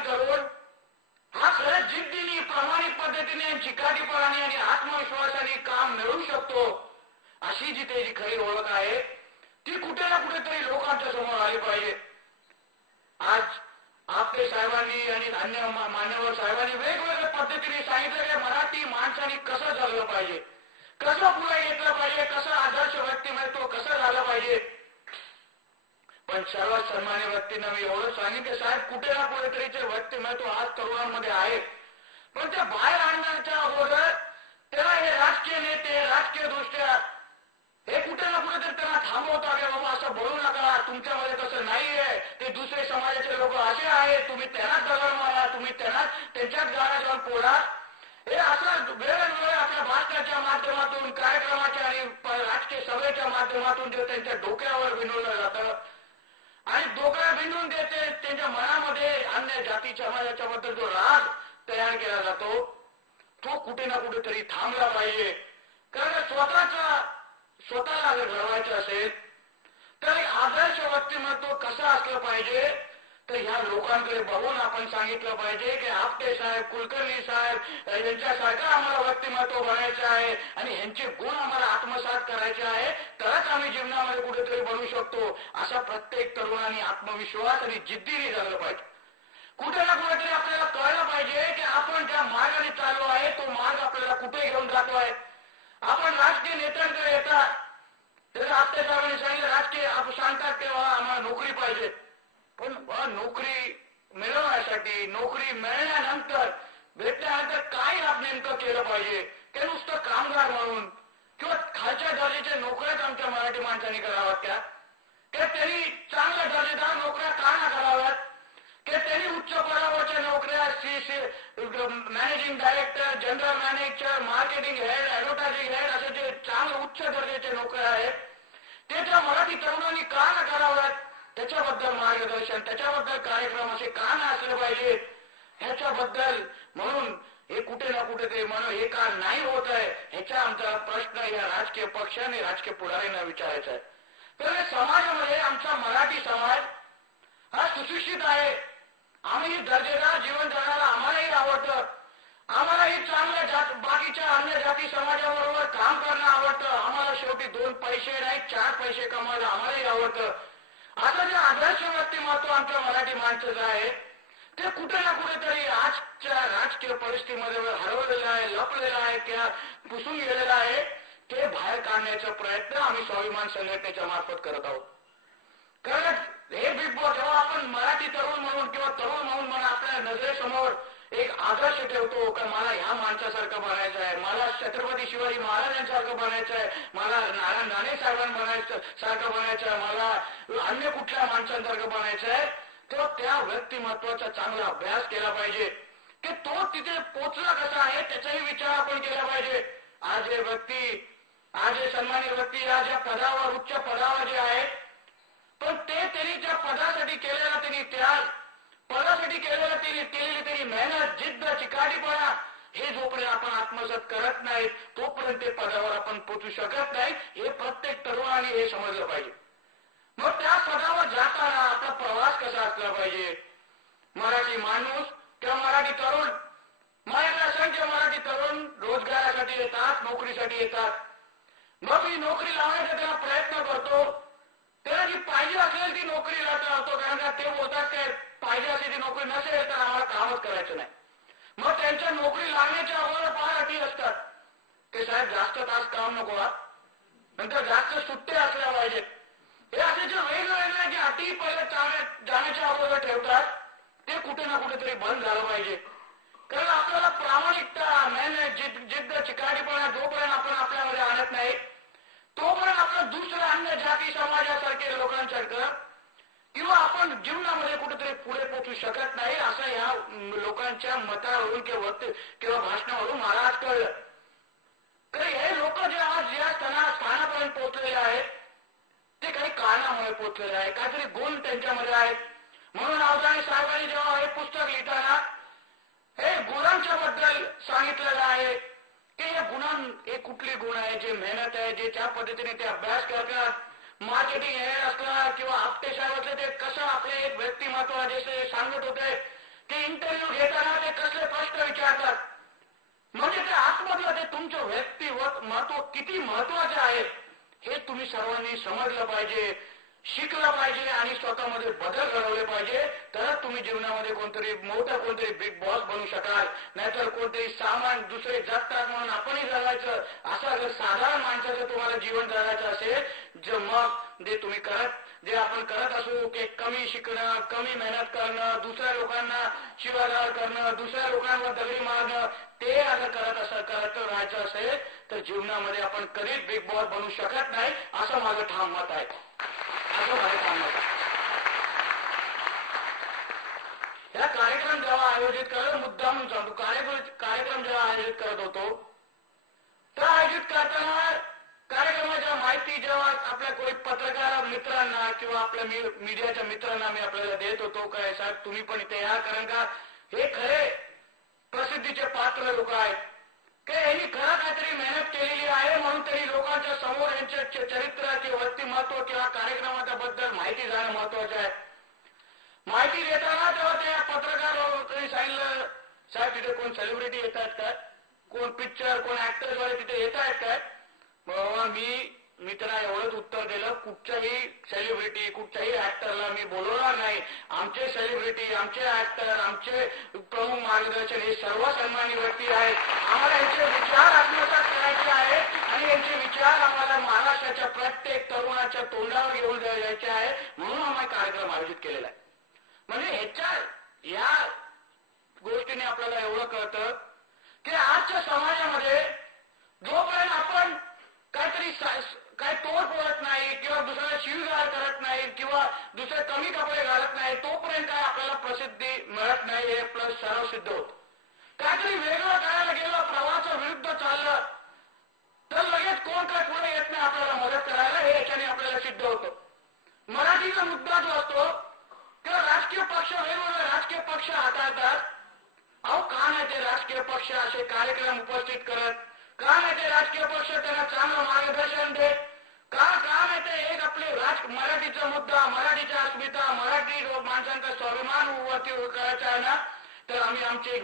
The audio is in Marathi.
करून हा खरंच जिद्दीने प्रामाणिक पद्धतीने चिकाटीपणाने आणि आत्मविश्वासाने काम मिळवू शकतो अशी जी त्याची खरी ओळख आहे ती कुठे ना कुठेतरी लोकांच्या समोर आली पाहिजे. आज आपटे साहेबांनी आणि अन्य मान्यवर साहेबांनी वेगवेगळ्या पद्धतीने सांगितलं की मराठी माणसाने कसं जगलं पाहिजे, कसं पुढे घेतलं पाहिजे, कसं आदर्श व्यक्तिमत्व कसं झालं पाहिजे. पण सर्वात सन्मान्य व्यक्तींना मी एवढं सांगितलं साहेब कुठे ना कुठेतरीचे व्यक्तिमत्व आज तरुणांमध्ये आहे, पण ते बाहेर आणण्याच्या अगोदर त्याला हे राजकीय नेते राजकीय दृष्ट्या हे कुठे ना कुठेतरी त्यांना थांबवतात की बाबा असं बोलू नका, तुमच्यामध्ये तसं नाहीये, ते दुसरे समाजाचे लोक असे आहेत, तुम्ही त्यांनाच दगड मारा, तुम्ही त्यांच्याच गाड्या जाऊन पोळा. हे असं वेळोवेळी आपल्या भाषणाच्या माध्यमातून कार्यक्रमाच्या आणि राजकीय सभेच्या माध्यमातून जे त्यांच्या डोक्यावर विनवलं जातं आणि डोक्याला बिंदून देते त्यांच्या मनामध्ये अन्य जाती समाजाच्या बद्दल जो राग तयार केला जातो तो कुठे ना कुठेतरी थांबला पाहिजे. कारण स्वतःला जर घडवायचं असेल तर आदर्श व्यक्तिमत्व कसं असलं पाहिजे तर ह्या लोकांकडे बघून आपण सांगितलं पाहिजे की आपटे साहेब कुलकर्णी साहेब यांच्यासारखं आम्हाला व्यक्तिमत्व बनायचं आहे आणि ह्यांचे गुण आम्हाला आत्मसात करायचे आहे, तरच आम्ही जीवनामध्ये कुठेतरी बनू शकतो. असा प्रत्येक तरुणांनी आत्मविश्वास आणि जिद्दीने जगलं पाहिजे. कुठे ना कुठेतरी आपल्याला कळलं पाहिजे की आपण ज्या मार्गाने चाललो आहे तो मार्ग आपल्याला कुठे घेऊन जातो आहे. आपण राजकीय नेत्यांकडे येतात तर आपल्या साहेबांनी सांगितलं राजकीय आपण सांगतात तेव्हा आम्हाला नोकरी पाहिजे, पण नोकरी मिळवण्यासाठी नोकरी मिळाल्यानंतर भेटल्यानंतर काय आपण नेमकं केलं पाहिजे ते नुसतं कामगार म्हणून किंवा खालच्या दर्जाच्या नोकऱ्याच आमच्या मराठी माणसांनी कराव्यात का त्यांनी चांगल्या दर्जेदार नोकऱ्या का ना कराव्यात की त्यांनी उच्च पदावरच्या नोकऱ्या managing director general manager marketing head advertising head असे जे चांगले उच्च दर्जाचे नोकऱ्या आहेत ते त्या मराठी तरुणांनी का ना कराव्यात, त्याच्याबद्दल मार्गदर्शन त्याच्याबद्दल कार्यक्रम असे का ना असले पाहिजेत ह्याच्याबद्दल. म्हणून हे कुठे ना कुठे ते म्हणून हे का नाही होत आहे ह्याचा आमचा प्रश्न या राजकीय पक्षाने राजकीय पुढाऱ्यांना विचारायचा आहे. तर समाजामध्ये आमचा मराठी समाज हा सुशिक्षित आहे, आम्ही दर्जेदार जीवन जगायला आम्हालाही आवडतं, आम्हालाही चांगल्या बाकीच्या अन्य जाती समाजाबरोबर काम करणं आवडतं, आम्हाला शेवटी 2 पैसे नाही 4 पैसे कमायला आम्हालाही आवडतं. असं जे आदर्श व्यक्तिमत्व आमच्या मराठी माणसाचं आहे ते कुठे ना कुठेतरी आजच्या राजकीय परिस्थितीमध्ये हरवलेलं आहे, लपलेलं आहे किंवा पुसून गेलेलं आहे. ते बाहेर काढण्याचा प्रयत्न आम्ही स्वाभिमान संघटनेच्या मार्फत करत आहोत. कारण हे बिग बॉस जेव्हा आपण मराठी तरुण म्हणून किंवा तरुण म्हणून आपल्या नजरेसमोर एक आदर्श ठेवतो का मला ह्या माणसासारखं बनायचं आहे, मला छत्रपती शिवाजी महाराजांसारखं बनायचं आहे, मला नाणे साहेबांसारखं बनायचं आहे, मला अन्य कुठल्या माणसांसारखं बनायचं आहे, तेव्हा त्या व्यक्तिमत्वाचा चांगला अभ्यास केला पाहिजे की तो तिथे पोचला कसा आहे त्याचाही विचार आपण केला पाहिजे. आज हे व्यक्ती आज हे सन्मानित व्यक्ती आज या पदावर उच्च पदावर जे आहे पण ते त्यांनी ज्या पदासाठी केलेला त्यांनी त्याग पदासाठी केलेला केलेली त्यांनी मेहनत जिद्द चिकाटीपणा हे जोपर्यंत आपण आत्मसात करत नाही तोपर्यंत ते पदावर आपण पोचू शकत नाही हे प्रत्येक तरुणाने हे समजलं पाहिजे. मग त्या पदावर जाताना आपला प्रवास कसा असला पाहिजे. मराठी माणूस किंवा मराठी तरुण माझ्याकडे असंख्य मराठी तरुण रोजगारासाठी येतात, नोकरीसाठी येतात. मग मी नोकरी लावण्याचा त्याला प्रयत्न करतो, त्याला जी पाहिजे असेल ती नोकरी लावतो, कारण का ते बोलतात की पाहिजे असेल ती नोकरी नसेल तर आम्हाला कामच करायचं नाही. मग त्यांच्या नोकरी लागण्याच्या अगोदर 5 अटी असतात ते साहेब जास्त तास काम नको, नंतर जास्त सुट्ट्या असल्या पाहिजेत. हे असे जे वेगवेगळ्या जे अटी पहिले जाण्याच्या अगोदर ठेवतात ते कुठे ना कुठेतरी बंद झालं पाहिजे. कारण आपल्याला प्रामाणिकता मेहनत जिद्द चिकाटीपणा जोपर्यंत आपण आपल्यामध्ये आणत नाही तोपर्यंत आपलं दुसऱ्या अन्य जाती समाजासारखे लोकांसारखं किंवा आपण जीवनामध्ये कुठेतरी पुढे पोचू शकत नाही असं या लोकांच्या मतावरून किंवा भाषणावरून मला आज कळलं. तर हे लोक जे आज या स्थानापर्यंत पोहोचलेले आहेत ते काही कारणामुळे पोहोचलेले आहे, काहीतरी गुण त्यांच्यामध्ये आहेत. म्हणून अवधानी साहेबांनी जेव्हा हे पुस्तक लिहिताना हे गुणांच्या बद्दल सांगितलेलं आहे की हे कुठली गुण आहे जे मेहनत आहे जे ज्या पद्धतीने ते अभ्यास करतात, मार्केटिंग हेड असला किंवा आपटे साहेब असले ते कसं आपले एक व्यक्तिमत्व जसे सांगत होते की इंटरव्ह्यू घेताना ते कसले प्रश्न विचारतात, म्हणजे ते आतमधलं ते तुमचं व्यक्तिगत महत्व किती महत्वाचे आहे हे तुम्ही सर्वांनी समजलं पाहिजे, शिकलं पाहिजे आणि स्वतःमध्ये बदल घडवले पाहिजे. तरच तुम्ही जीवनामध्ये कोणतरी बिग बॉस बनू शकाल. नाहीतर कोणतरी सामान दुसरे जगतात म्हणून आपणही जगायचं, असं जर साधारण माणसाचं तुम्हाला जीवन जगायचं असेल, जे मग जे आपण करत असू की कमी शिकणं, कमी मेहनत करणं, दुसऱ्या लोकांना शिवागाळ करणं, दुसऱ्या लोकांवर दगडी मारणं, ते असं करत राहायचं असेल तर जीवनामध्ये आपण कधीच बिग बॉस बनू शकत नाही, असं माझं ठाम मत आहे. या कार्यक्रम जेव्हा आयोजित करत मुद्दाम सांगतो, कार्यक्रम जेव्हा आयोजित करत होतो तर आयोजित करताना कार्यक्रमाच्या माहिती जेव्हा आपल्या कोणी पत्रकार मित्रांना किंवा आपल्या मीडियाच्या मित्रांना मी आपल्याला देत होतो, काय साहेब तुम्ही पण इथे या, कारण का हे खरे प्रसिद्धीचे पात्र लोक आहेत की यांनी खरं काहीतरी मेहनत केलेली आहे म्हणून तरी लोकांच्या समोर यांचे चरित्र किंवा व्यक्तिमत्व किंवा कार्यक्रमाच्या बद्दल माहिती जाणं महत्वाचं आहे. माहिती देताना तेव्हा त्या पत्रकार सांगितलं, साहेब तिथे कोण सेलिब्रिटी येत आहेत काय, कोण पिक्चर कोण ऍक्टर्स वाले तिथे येत आहेत काय. मी त्यांना एवढंच उत्तर दिलं, कुठच्याही सेलिब्रिटी कुठच्याही ऍक्टरला मी बोलवणार नाही. आमचे सेलिब्रिटी, आमचे ऍक्टर, आमचे प्रमुख मार्गदर्शन हे सर्व सन्मानी व्यक्ती आहेत. आम्हाला यांचे विचार आत्मसात करायचे आहेत आणि यांचे विचार आम्हाला महाराष्ट्राच्या प्रत्येक तरुणाच्या तोंडावर घेऊन द्यायचे आहे, म्हणून आम्ही कार्यक्रम आयोजित केलेला आहे. म्हणजे या गोष्टीने आपल्याला एवढं कळतं की आजच्या समाजामध्ये जोपर्यंत आपण काही तोड बोलत नाही किंवा दुसऱ्याला शिवीगाळ करत नाही किंवा दुसरे कमी कपडे घालत नाही, तोपर्यंत काय आपल्याला प्रसिद्धी मिळत नाही, हे प्लस सर्व सिद्ध होत. काहीतरी वेगळं करायला गेलं, प्रवाहाच्या विरुद्ध चाललं तर लगेच कोण काय पुढे येत नाही आपल्याला मदत करायला, हे याच्याने आपल्याला सिद्ध होतं. मराठीचा मुद्दा जो असतो किंवा राजकीय पक्ष वेगवेगळे राजकीय पक्ष हाताळतात. अहो का नाही ते राजकीय पक्ष असे कार्यक्रम उपस्थित करत, का नाही ते राजकीय पक्ष त्यांना चांगलं मार्गदर्शन देत, का नाही ते एक आपले मराठीचा मुद्दा, मराठीची अस्मिता, मराठी माणसांचा स्वाभिमान वरती करायचा आहे ना, तर आम्ही आमचे एक